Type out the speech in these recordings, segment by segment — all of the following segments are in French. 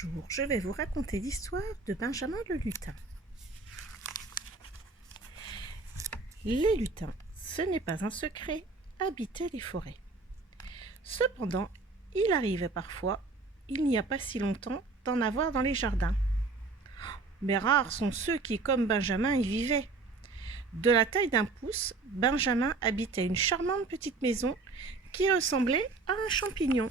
Bonjour, je vais vous raconter l'histoire de Benjamin le lutin. Les lutins, ce n'est pas un secret, habitaient les forêts. Cependant, il arrivait parfois, il n'y a pas si longtemps, d'en avoir dans les jardins. Mais rares sont ceux qui, comme Benjamin, y vivaient. De la taille d'un pouce, Benjamin habitait une charmante petite maison qui ressemblait à un champignon.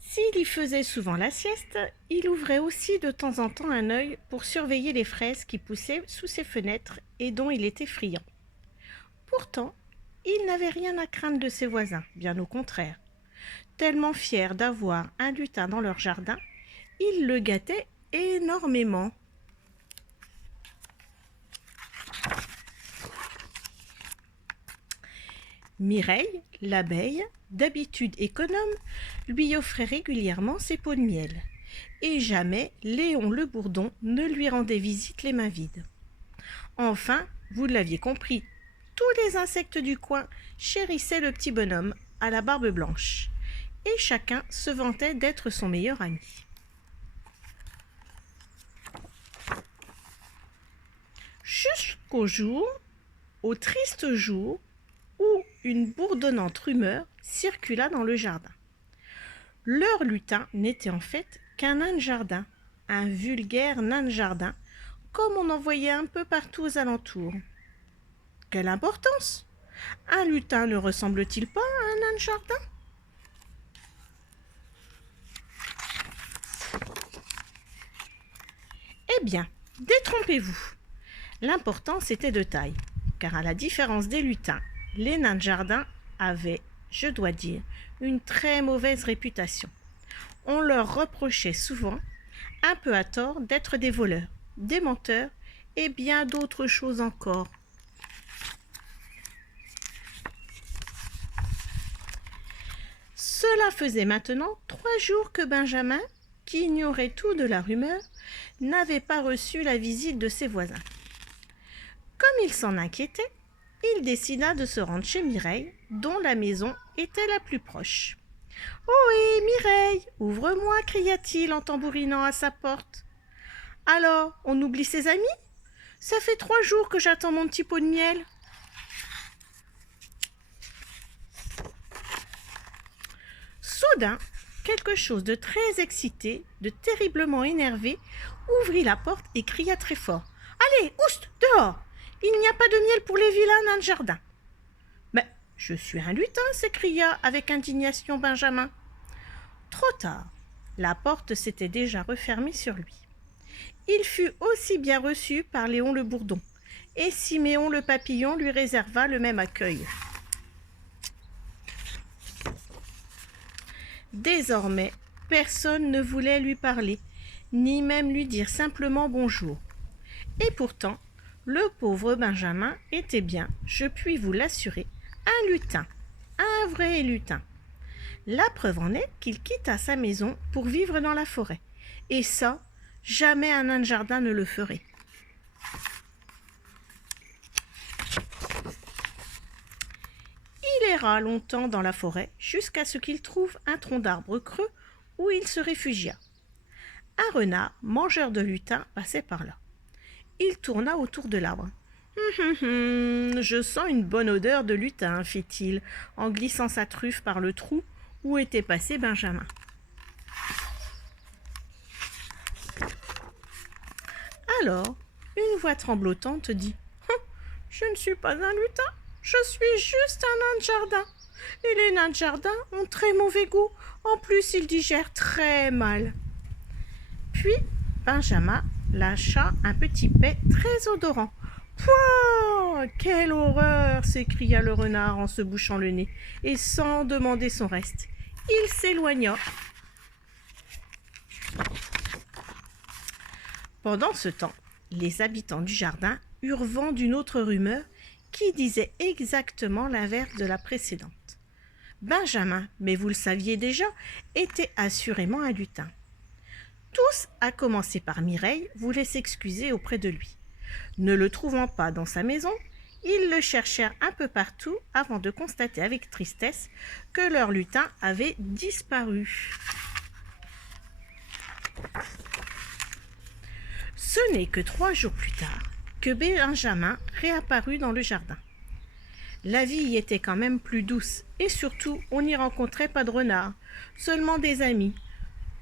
S'il y faisait souvent la sieste, il ouvrait aussi de temps en temps un œil pour surveiller les fraises qui poussaient sous ses fenêtres et dont il était friand. Pourtant, il n'avait rien à craindre de ses voisins, bien au contraire. Tellement fiers d'avoir un lutin dans leur jardin, ils le gâtaient énormément. Mireille, l'abeille, d'habitude économe, lui offrait régulièrement ses pots de miel. Et jamais Léon le bourdon ne lui rendait visite les mains vides. Enfin, vous l'aviez compris, tous les insectes du coin chérissaient le petit bonhomme à la barbe blanche. Et chacun se vantait d'être son meilleur ami. Jusqu'au jour, au triste jour, où une bourdonnante rumeur circula dans le jardin. Leur lutin n'était en fait qu'un nain de jardin, un vulgaire nain de jardin, comme on en voyait un peu partout aux alentours. Quelle importance! Un lutin ne ressemble-t-il pas à un nain de jardin? Eh bien, détrompez-vous. L'importance était de taille, car à la différence des lutins, les nains de jardin avaient, je dois dire, une très mauvaise réputation. On leur reprochait souvent, un peu à tort, d'être des voleurs, des menteurs et bien d'autres choses encore. Cela faisait maintenant 3 jours que Benjamin, qui ignorait tout de la rumeur, n'avait pas reçu la visite de ses voisins. Comme il s'en inquiétait, il décida de se rendre chez Mireille, dont la maison était la plus proche. « Ohé, Mireille, ouvre-moi » cria-t-il en tambourinant à sa porte. « Alors, on oublie ses amis? Ça fait 3 jours que j'attends mon petit pot de miel. » Soudain, quelque chose de très excité, de terriblement énervé, ouvrit la porte et cria très fort. « Allez, oust, dehors! Il n'y a pas de miel pour les vilains nains de jardin. » « Mais je suis un lutin » s'écria avec indignation Benjamin. Trop tard, la porte s'était déjà refermée sur lui. Il fut aussi bien reçu par Léon le bourdon, et Siméon le papillon lui réserva le même accueil. Désormais, personne ne voulait lui parler, ni même lui dire simplement bonjour. Et pourtant, le pauvre Benjamin était bien, je puis vous l'assurer, un lutin, un vrai lutin. La preuve en est qu'il quitta sa maison pour vivre dans la forêt. Et ça, jamais un nain de jardin ne le ferait. Il erra longtemps dans la forêt jusqu'à ce qu'il trouve un tronc d'arbre creux où il se réfugia. Un renard, mangeur de lutins, passait par là. Il tourna autour de l'arbre. Je sens une bonne odeur de lutin, fit-il, en glissant sa truffe par le trou où était passé Benjamin. Alors, une voix tremblotante dit « Je ne suis pas un lutin, je suis juste un nain de jardin. Et les nains de jardin ont très mauvais goût, en plus ils digèrent très mal. » Puis, Benjamin lâcha un petit paix très odorant. « Pouah! Quelle horreur » s'écria le renard en se bouchant le nez, et sans demander son reste. Il s'éloigna. Pendant ce temps, les habitants du jardin eurent vent d'une autre rumeur qui disait exactement l'inverse de la précédente. Benjamin, mais vous le saviez déjà, était assurément un lutin. Tous, à commencer par Mireille, voulaient s'excuser auprès de lui. Ne le trouvant pas dans sa maison, Ils le cherchèrent un peu partout avant de constater avec tristesse que leur lutin avait disparu. Ce n'est que 3 jours plus tard que Benjamin réapparut dans le jardin. La vie y était quand même plus douce et surtout on n'y rencontrait pas de renards, seulement des amis,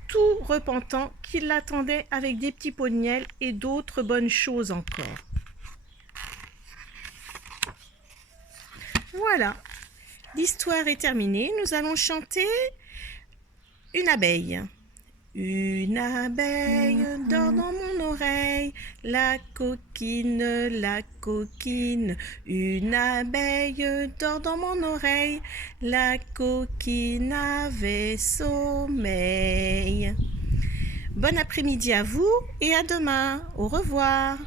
tout repentant qu'ils l'attendaient avec des petits pots de miel et d'autres bonnes choses encore. Voilà, l'histoire est terminée, nous allons chanter une abeille. Une abeille dort dans mon oreille, la coquine, la coquine. Une abeille dort dans mon oreille, la coquine avait sommeil. Bon après-midi à vous et à demain. Au revoir.